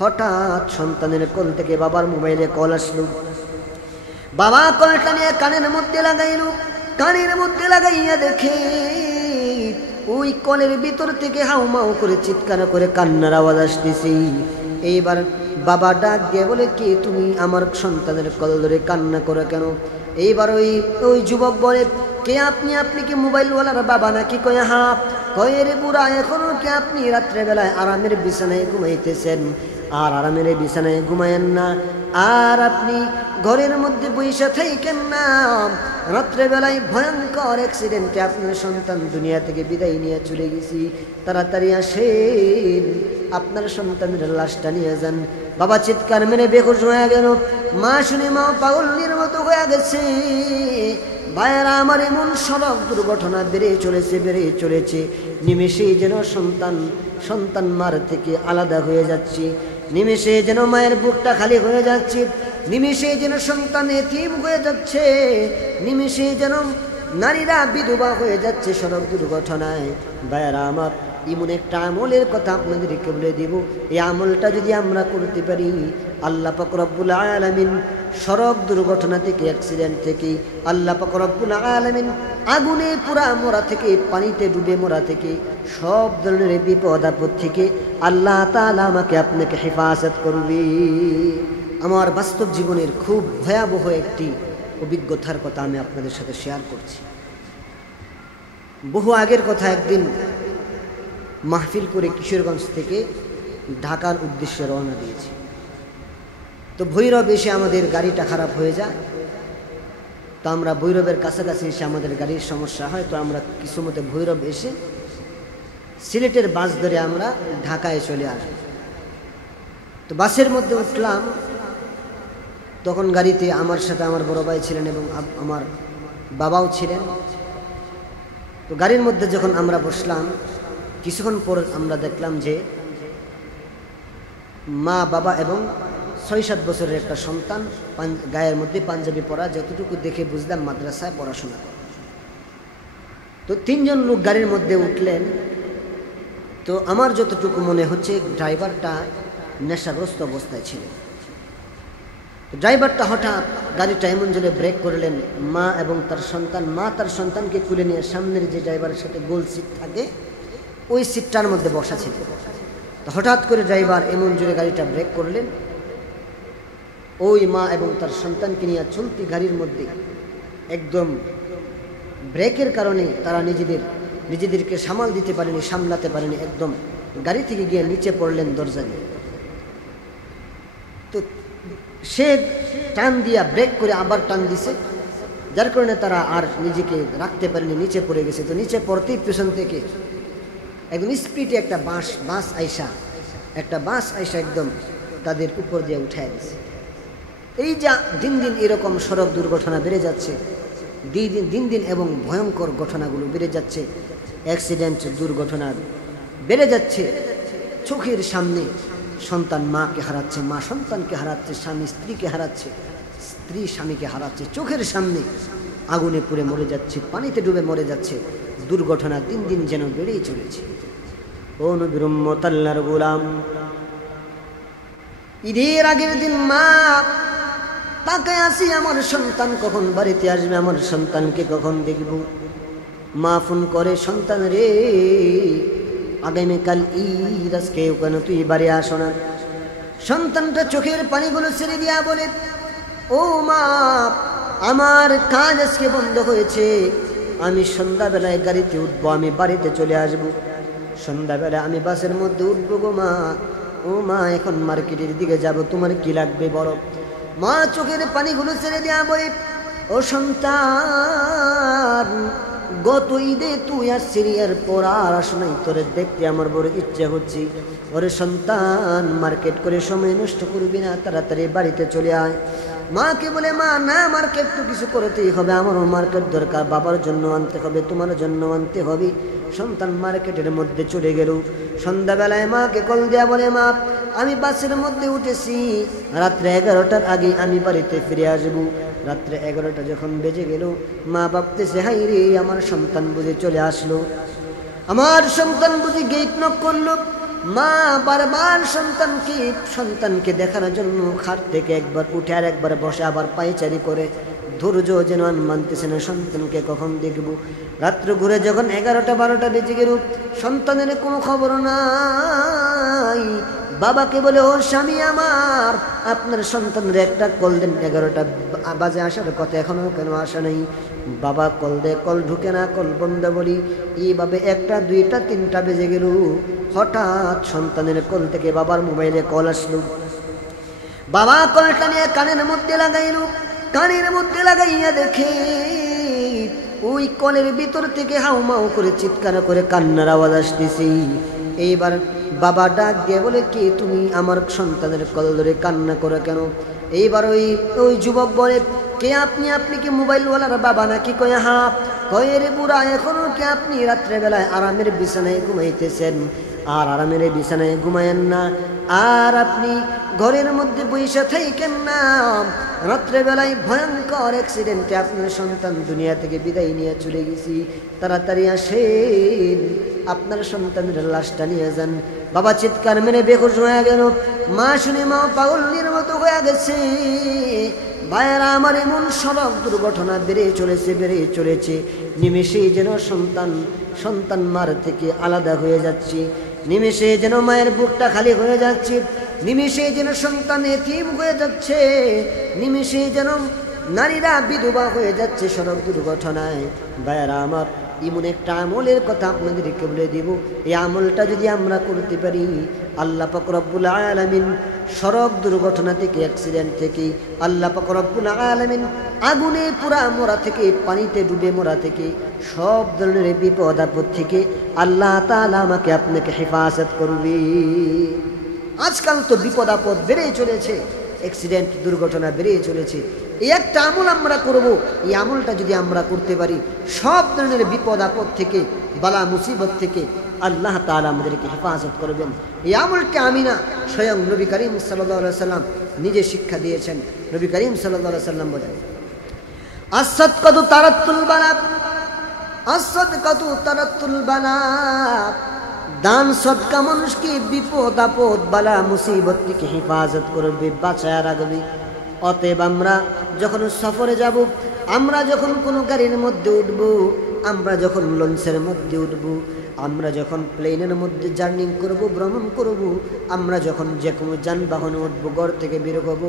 হঠাৎ সন্তানের কোল থেকে বাবার মোবাইলে কল আসলো। বাবা কলটা নিয়ে কানের মধ্যে লাগাইল। কানের মধ্যে লাগাইয়া দেখে ওই কলের ভিতর থেকে হাউমাউ করে চিৎকার করে কান্নার আওয়াজ আসতেছে। এইবার বাবা ডাক দিয়ে বলে, কি তুমি আমার সন্তানের কল ধরে কান্না করো কেন? এইবার ওই যুবক বলে, কে আপনি? আপনি কি মোবাইলওয়ালার বাবা নাকি? কয়ে হ্যাঁ। কয়ে রে বুড়া, এখনো কি আপনি রাত্রেবেলায় আরামের বিছানায় ঘুমাইতেছেন? আর আরামের বিছানায় ঘুমায়েন না, আর আপনি ঘরের মধ্যে বইসা থাকেন না। রাত্রেবেলায় ভয়ঙ্কর অ্যাক্সিডেন্টে আপনার সন্তান দুনিয়া থেকে বিদায় নিয়ে চলে গেছি। তাড়াতাড়ি আসেন, আপনার সন্তানের লাশটা নিয়ে যান। বাবা চিৎকার মেরে বেহুশ হয়ে গেল। মা শুনে মা পাগলের মতো হয়ে গেছে। ভাইয়েরা আমার, এমন সড়ক দুর্ঘটনা বেড়ে চলেছে। নিমেষেই যেন সন্তান মার থেকে আলাদা হয়ে যাচ্ছে। নিমেষে যেন মায়ের বুকটা খালি হয়ে যাচ্ছে। নিমেষে যেন সন্তান এতিম হয়ে যাচ্ছে। নিমেষে যেন নারীরা বিধবা হয়ে যাচ্ছে সড়ক দুর্ঘটনায়। ভাইয়েরা আমার, এমন একটা আমলের কথা আপনাদেরকে বলে দিব। এই আমলটা যদি আমরা করতে পারি, আল্লাহ পাক রব্বুল আলামিন সড়ক দুর্ঘটনা থেকে, অ্যাক্সিডেন্ট থেকে, আল্লাহ পাক রব্বুল আলামিন আগুনে পুরা মরা থেকে, পানিতে ডুবে মরা থেকে, সব ধরনের বিপদ আপদ থেকে আল্লাহ তাআলা আমাকে আপনাকে হেফাজত করবে। আমার বাস্তব জীবনের খুব ভয়াবহ একটি অভিজ্ঞতার কথা আমি আপনাদের সাথে শেয়ার করছি। বহু আগের কথা, একদিন মাহফিল করে কিশোরগঞ্জ থেকে ঢাকার উদ্দেশ্যে রওনা দিয়েছি। তো ভৈরব এসে আমাদের গাড়িটা খারাপ হয়ে যায়। তো আমরা ভৈরবের কাছাকাছি এসে আমাদের গাড়ির সমস্যা হয়। তো আমরা কিছু মতে ভৈরব এসে সিলেটের বাস ধরে আমরা ঢাকায় চলে আসি। তো বাসের মধ্যে উঠলাম। তখন গাড়িতে আমার সাথে আমার বড় ভাই ছিলেন এবং আমার বাবাও ছিলেন। তো গাড়ির মধ্যে যখন আমরা বসলাম, কিছুক্ষণ পর আমরা দেখলাম যে মা, বাবা এবং ৬-৭ বছরের একটা সন্তান, গায়ের মধ্যে পাঞ্জাবি পরা, যতটুকু দেখে বুঝলাম মাদ্রাসায় পড়াশোনা করে। তো 3 জন লোক গাড়ির মধ্যে উঠলেন। তো আমার যতটুকু মনে হচ্ছে ড্রাইভারটা নেশাগ্রস্ত অবস্থায় ছিলেন। ড্রাইভারটা হঠাৎ গাড়িটা এমন জোরে ব্রেক করলেন, মা এবং তার সন্তানকে কুলে নিয়ে সামনের যে ড্রাইভারের সাথে গোল সিট থাকে ওই সিটটার মধ্যে বসা ছিল। তো হঠাৎ করে ড্রাইভার এমন জোরে গাড়িটা ব্রেক করলেন, ওই মা এবং তার সন্তানকে নিয়ে চলতি গাড়ির মধ্যে একদম ব্রেকের কারণে তারা নিজেদেরকে সামলাতে পারেনি, একদম গাড়ি থেকে গিয়ে নিচে পড়লেন দরজা দিয়ে। তো সে টান দিয়া ব্রেক করে আবার টান দিছে, যার কারণে তারা আর নিজেকে রাখতে পারেনি, নিচে পড়ে গেছে। তো নিচে পড়তেই পেছন থেকে একদম স্পিডে একটা বাস আইসা একদম তাদের উপর দিয়ে উঠায় গেছে। এই যা দিন দিন এরকম সড়ক দুর্ঘটনা বেড়ে যাচ্ছে, দিন দিন এবং ভয়ঙ্কর ঘটনাগুলো বেড়ে যাচ্ছে, অ্যাক্সিডেন্ট দুর্ঘটনা বেড়ে যাচ্ছে। চোখের সামনে সন্তান মাকে হারাচ্ছে, মা সন্তানকে হারাচ্ছে, স্বামী স্ত্রীকে হারাচ্ছে, স্ত্রী স্বামীকে হারাচ্ছে। চোখের সামনে আগুনে পুড়ে মরে যাচ্ছে, পানিতে ডুবে মরে যাচ্ছে। দুর্ঘটনা দিন দিন যেন বেড়েই চলেছে। ও নবীর উম্মত, আল্লাহর গোলাম, ঈদের আগের দিন মা তাকায় আসি, আমার সন্তান কখন বাড়িতে আসবে, আমার সন্তানকে কখন দেখব। মা ফোন করে, সন্তান রে, আগামীকাল ঈদ, আজকে কেন তুই বাড়ি আসো না? সন্তানটা চোখের পানিগুলো ছেড়ে দিয়া বলে, ও মা, আমার কাজ আজকে বন্ধ হয়েছে, আমি সন্ধ্যাবেলায় গাড়িতে উঠবো, আমি বাড়িতে চলে আসবো। সন্ধ্যাবেলা আমি বাসের মধ্যে উঠবো গো মা। ও মা, এখন মার্কেটের দিকে যাব, তোমার কি লাগবে বড়? মা চোখের পানিগুলো ছেড়ে দেয়া বলে, ও সন্তান, গত ঈদে তুই আসছিলি, এরপর আর আসো নাই, তোরে দেখতে আমার বড় ইচ্ছে হচ্ছে। ওরে সন্তান, মার্কেট করে সময় নষ্ট করবি না, তাড়াতাড়ি বাড়িতে চলে আয়। মাকে বলে, মা না, মার্কেট তো কিছু করতেই হবে, আমারও মার্কেট দরকার, বাবার জন্য আনতে হবে, তোমার জন্য আনতে হবে। সন্তান মার্কেটের মধ্যে চলে গেল। সন্ধ্যাবেলায় মাকে কল দেয়া বলে, মা, আমি বাসের মধ্যে উঠেছি, রাত্রে 11টার আগে আমি বাড়িতে ফিরে আসবো। রাত্রে 11টা যখন বেজে গেল, মা ভাবতেছে, হাই রে, আমার সন্তান বুঝে চলে আসলো, আমার সন্তান বুঝি গেট নক করলো। মা বারবার সন্তানকে দেখানোর জন্য খাট থেকে একবার উঠে আর একবার বসে আবার পায়চারি করে, ধৈর্য যেন মানতেছে না সন্তানকে কখন দেখব। রাত্র ঘুরে যখন 11টা 12টা বেজে গেল, সন্তানের কোনো খবর নাই। বাবাকে বলে, ও স্বামী আমার, আপনার সন্তানের একটা কল দেন, 11টা বাজে আসার কথা, এখনো কেন আসা নাই? বাবা কল দে, কল ঢুকে না, কল বন্ধ বলি। এইভাবে 1টা 2টা 3টা বেজে গেল। হঠাৎ সন্তানের কল থেকে বাবার মোবাইলে কল আসলো। বাবা কলটা নিয়ে কানের মধ্যে লাগাইল। কানের মধ্যে লাগাইয়া দেখে ওই কলের ভিতর থেকে হাউমাউ করে চিৎকার করে কান্নার আওয়াজ আসতেছে। এইবার বাবা ডাক দিয়ে বলে, কে তুমি? আমার সন্তানের কল ধরে কান্না করে কেন? এইবার ওই যুবক বলে, কে আপনি? আপনি কি মোবাইলওয়ালার বাবা নাকি? কয়ে হ্যাঁ। কয়ে রে বুড়া, এখনো কি আপনি রাত্রেবেলায় আরামের বিছানায় ঘুমাইতেছেন? আর আরামের বিছানায় ঘুমায়েন না, আর আপনি ঘরের মধ্যে বসে থাকেন না। রাত্রেবেলায় ভয়ঙ্কর অ্যাক্সিডেন্টে আপনার সন্তান দুনিয়া থেকে বিদায় নিয়ে চলে গেছি। তাড়াতাড়ি আসেন, আপনার সন্তানের লাশটা নিয়ে যান। বাবা চিৎকার মেরে বেহুশ হয়ে গেল। মা শুনে মা পাগলের মতো হয়ে গেছে। ভাইয়েরা আমার, এমন সড়ক দুর্ঘটনা বেড়ে চলেছে। নিমেষেই যেন সন্তান মার থেকে আলাদা হয়ে যাচ্ছে। নিমেষে যেন মায়ের বুকটা খালি হয়ে যাচ্ছে। নিমেষে যেন সন্তান এতিম হয়ে যাচ্ছে। নিমেষে যেন নারীরা বিধবা হয়ে যাচ্ছে সড়ক দুর্ঘটনায়। ভাইয়েরা আমার, এমন একটা আমলের কথা আপনাদেরকে বলে দিব। এই আমলটা যদি আমরা করতে পারি, আল্লাহ পাক রব্বুল আলামিন সড়ক দুর্ঘটনা থেকে, অ্যাক্সিডেন্ট থেকে, আল্লাহ পাক রব্বুল আলামিন আগুনে পুরা মরা থেকে, পানিতে ডুবে মরা থেকে, সব ধরনের বিপদ আপদ থেকে আল্লাহ তাআলা আমাকে আপনাকে হেফাজত করবে। আজকাল তো বিপদ আপদ বেড়েই চলেছে, অ্যাক্সিডেন্ট দুর্ঘটনা বেড়েই চলেছে। এই একটা আমল আমরা করব, এই আমলটা যদি আমরা করতে পারি, সব ধরনের বিপদ আপদ থেকে, বালা মুসিবত থেকে আল্লাহ তাআলা আমাদেরকে হেফাজত করবেন। এই আমলকে আমি না, স্বয়ং নবী করিম সাল্লাল্লাহু আলাইহি সাল্লাম নিজে শিক্ষা দিয়েছেন। নবী করিম সাল্লাল্লাহু আলাইহি সাল্লাম বলেন, as-sadqatu tarattul bala, as-sadqatu tarattul bala। দান সদকা মানুষকে বিপদ আপদ বালা মুসিবত থেকে হেফাজত করবে, বাঁচায় রাখবে। অতএব আমরা যখন সফরে যাব, আমরা যখন কোনো গাড়ির মধ্যে উঠব, আমরা যখন লঞ্চের মধ্যে উঠব, আমরা যখন প্লেনের মধ্যে জার্নি করব, ভ্রমণ করব, আমরা যখন যে কোনো যানবাহনে উঠব, ঘর থেকে বের হব,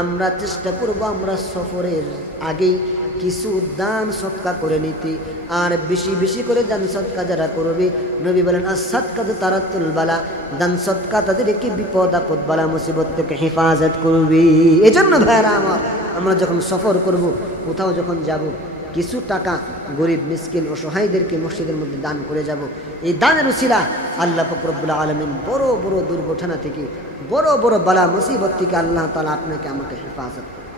আমরা চেষ্টা করব আমরা সফরের আগেই কিছু দান সদকা করে নিতে। আর বেশি বেশি করে দান সদকা যারা করবে, নবী বলেন as-sadqatu tarattul bala, দান সদকা তাদেরকে বিপদ আপদ বালা মুসিবত থেকে হেফাজত করবে। এজন্য ভাইরা আমার, আমরা যখন সফর করব, কোথাও যখন যাব, কিছু টাকা গরিব মিসকিন অসহায়দেরকে মসজিদের মধ্যে দান করে যাব। এই দানের উসিলা আল্লাহ পাক রব্বুল আলামিন বড় বড় দুর্ঘটনা থেকে, বড় বড় বালা মুসিবত থেকে আল্লাহ তাআলা আপনাকে আমাকে হেফাজত করবে।